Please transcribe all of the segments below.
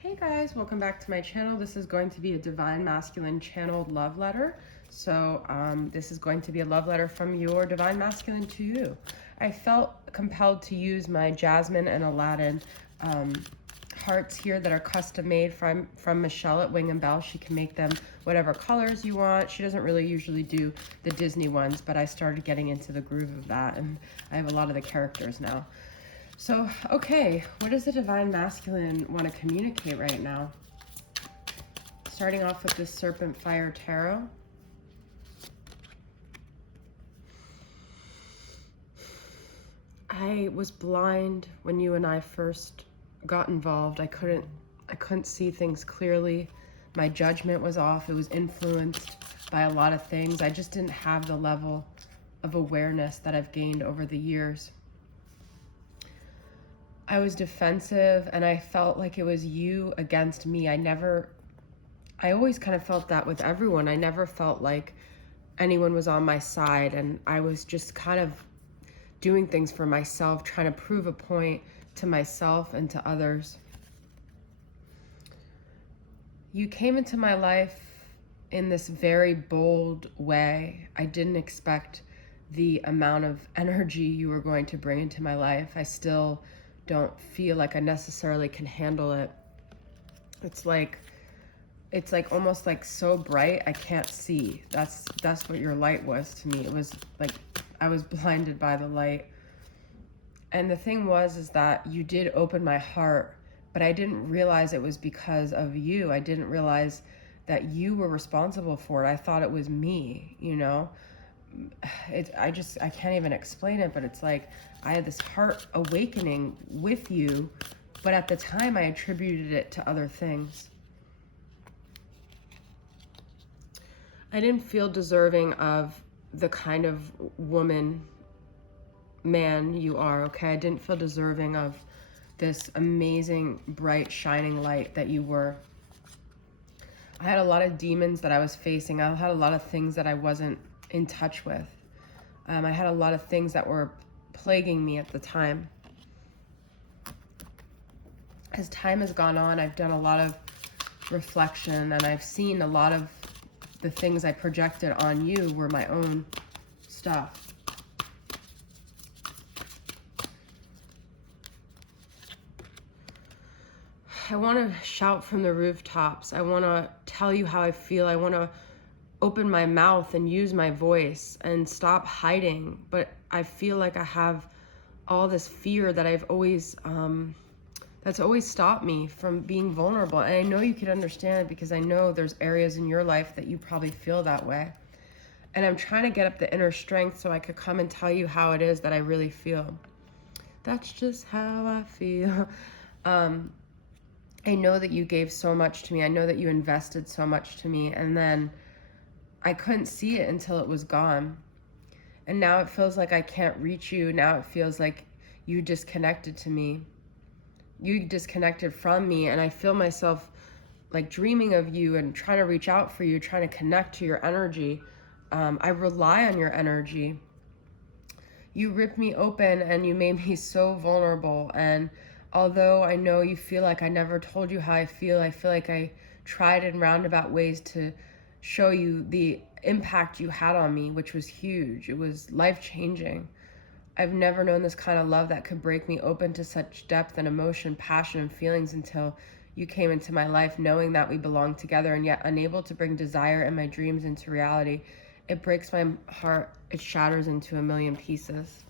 Hey guys, welcome back to my channel. This is going to be a Divine Masculine channeled love letter. So this is going to be a love letter from your Divine Masculine to you. I felt compelled to use my Jasmine and Aladdin hearts here that are custom made from Michelle at Wing and Bell. She can make them whatever colors you want. She doesn't really usually do the Disney ones, but I started getting into the groove of that, and I have a lot of the characters now. So, okay, what does the Divine Masculine want to communicate right now? Starting off with this Serpent Fire Tarot. I was blind when you and I first got involved. I couldn't see things clearly. My judgment was off. It was influenced by a lot of things. I just didn't have the level of awareness that I've gained over the years. I was defensive and I felt like it was you against me. I always kind of felt that with everyone. I never felt like anyone was on my side, and I was just kind of doing things for myself, trying to prove a point to myself and to others. You came into my life in this very bold way. I didn't expect the amount of energy you were going to bring into my life. I still don't feel like I necessarily can handle it. It's like almost like so bright I can't see. That's what your light was to me. It was like I was blinded by the light. And the thing is that you did open my heart, but I didn't realize it was because of you. I didn't realize that you were responsible for it. I thought it was me, you know? I can't even explain it, but it's like I had this heart awakening with you, but at the time I attributed it to other things. I didn't feel deserving of the kind of man you are, okay? I didn't feel deserving of this amazing, bright, shining light that you were. I had a lot of demons that I was facing. I had a lot of things that I wasn't in touch with. I had a lot of things that were plaguing me at the time. As time has gone on, I've done a lot of reflection, and I've seen a lot of the things I projected on you were my own stuff. I want to shout from the rooftops. I want to tell you how I feel. I want to open my mouth and use my voice and stop hiding. But I feel like I have all this fear that I've always, that's always stopped me from being vulnerable. And I know you could understand, because I know there's areas in your life that you probably feel that way. And I'm trying to get up the inner strength so I could come and tell you how it is that I really feel. That's just how I feel. I know that you gave so much to me. I know that you invested so much to me, and then I couldn't see it until it was gone. And now it feels like I can't reach you. Now it feels like you disconnected to me. You disconnected from me, and I feel myself like dreaming of you and trying to reach out for you, trying to connect to your energy. I rely on your energy. You ripped me open and you made me so vulnerable, and although I know you feel like I never told you how I feel like I tried in roundabout ways to show you the impact you had on me, which was huge. It was life-changing. I've never known this kind of love that could break me open to such depth and emotion, passion, and feelings until you came into my life, knowing that we belonged together and yet unable to bring desire and my dreams into reality. It breaks my heart. It shatters into a million pieces.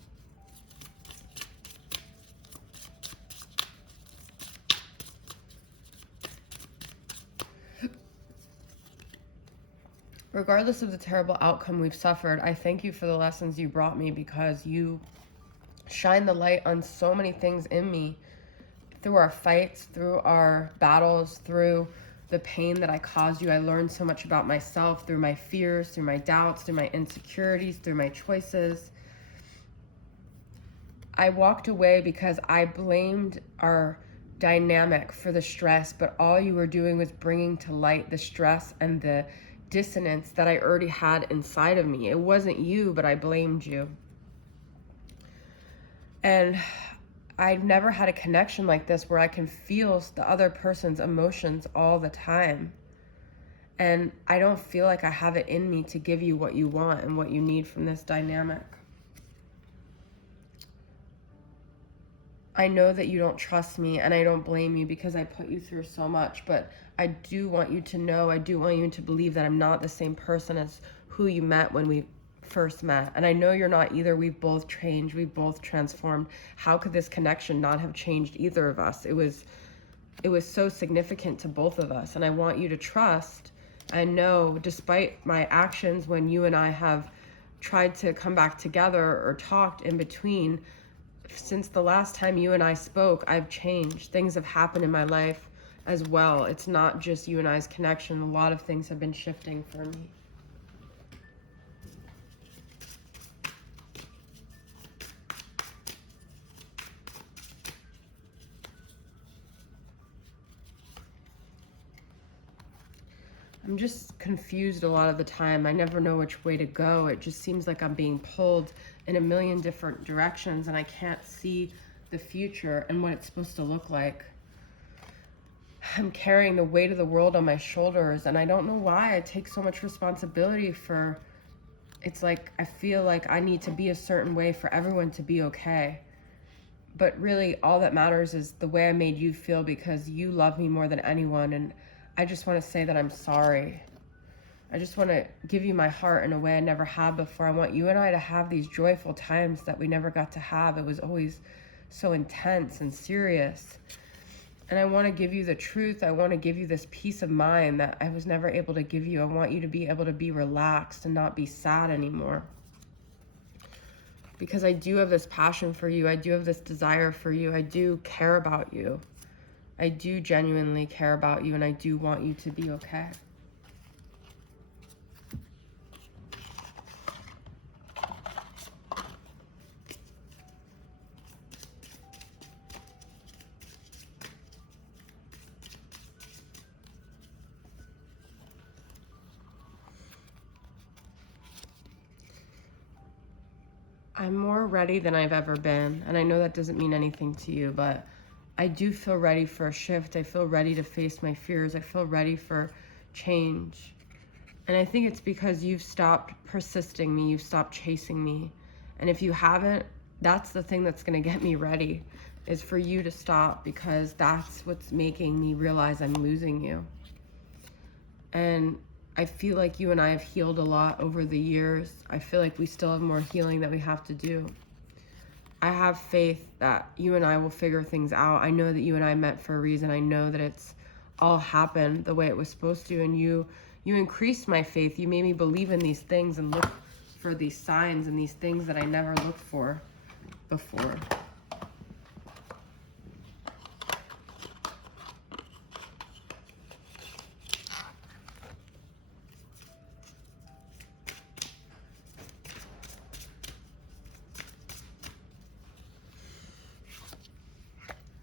Regardless of the terrible outcome we've suffered, I thank you for the lessons you brought me, because you shine the light on so many things in me through our fights, through our battles, through the pain that I caused you. I learned so much about myself through my fears, through my doubts, through my insecurities, through my choices. I walked away because I blamed our dynamic for the stress, but all you were doing was bringing to light the stress and the dissonance that I already had inside of me. It wasn't you, but I blamed you. And I've never had a connection like this where I can feel the other person's emotions all the time. And I don't feel like I have it in me to give you what you want and what you need from this dynamic. I know that you don't trust me, and I don't blame you because I put you through so much, but I do want you to know, I do want you to believe that I'm not the same person as who you met when we first met. And I know you're not either. We've both changed, we've both transformed. How could this connection not have changed either of us? It was so significant to both of us, and I want you to trust. I know, despite my actions when you and I have tried to come back together or talked in between, since the last time you and I spoke, I've changed. Things have happened in my life as well. It's not just you and I's connection. A lot of things have been shifting for me. I'm just confused a lot of the time. I never know which way to go. It just seems like I'm being pulled in a million different directions, and I can't see the future and what it's supposed to look like. I'm carrying the weight of the world on my shoulders, and I don't know why I take so much responsibility for. It's like I feel like I need to be a certain way for everyone to be okay. But really, all that matters is the way I made you feel, because you love me more than anyone, and I just want to say that I'm sorry. I just want to give you my heart in a way I never had before. I want you and I to have these joyful times that we never got to have. It was always so intense and serious. And I want to give you the truth. I want to give you this peace of mind that I was never able to give you. I want you to be able to be relaxed and not be sad anymore. Because I do have this passion for you. I do have this desire for you. I do care about you. I do genuinely care about you, and I do want you to be okay. I'm more ready than I've ever been, and I know that doesn't mean anything to you, but I do feel ready for a shift. I feel ready to face my fears. I feel ready for change. And I think it's because you've stopped persisting me. You've stopped chasing me. And if you haven't, that's the thing that's going to get me ready, is for you to stop, because that's what's making me realize I'm losing you. And I feel like you and I have healed a lot over the years. I feel like we still have more healing that we have to do. I have faith that you and I will figure things out. I know that you and I met for a reason. I know that it's all happened the way it was supposed to. And you increased my faith. You made me believe in these things and look for these signs and these things that I never looked for before.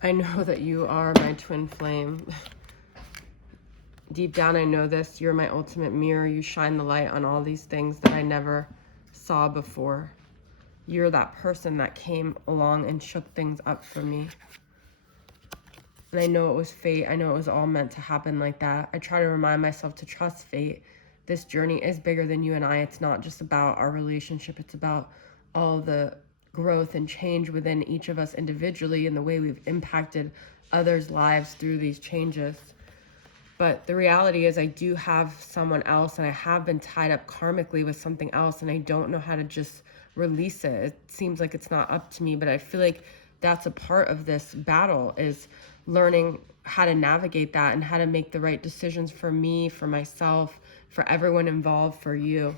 I know that you are my twin flame. Deep down, I know this. You're my ultimate mirror. You shine the light on all these things that I never saw before. You're that person that came along and shook things up for me. And I know it was fate. I know it was all meant to happen like that. I try to remind myself to trust fate. This journey is bigger than you and I. It's not just about our relationship. It's about all the growth and change within each of us individually and the way we've impacted others' lives through these changes. But the reality is I do have someone else, and I have been tied up karmically with something else, and I don't know how to just release it. It seems like it's not up to me, but I feel like that's a part of this battle, is learning how to navigate that and how to make the right decisions for me, for myself, for everyone involved, for you.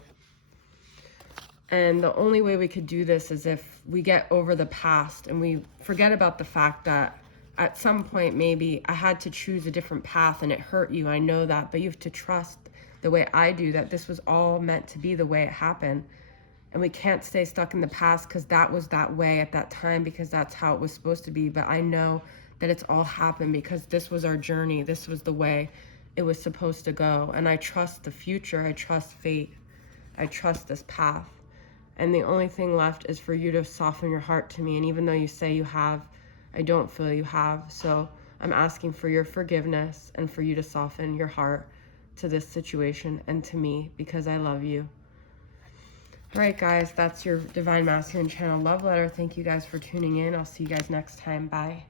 And the only way we could do this is if we get over the past and we forget about the fact that at some point maybe I had to choose a different path and it hurt you. I know that, but you have to trust the way I do that this was all meant to be the way it happened. And we can't stay stuck in the past because that was that way at that time, because that's how it was supposed to be. But I know that it's all happened because this was our journey. This was the way it was supposed to go. And I trust the future. I trust fate. I trust this path. And the only thing left is for you to soften your heart to me. And even though you say you have, I don't feel you have. So I'm asking for your forgiveness and for you to soften your heart to this situation and to me, because I love you. All right, guys, that's your Divine Masculine Channel love letter. Thank you guys for tuning in. I'll see you guys next time. Bye.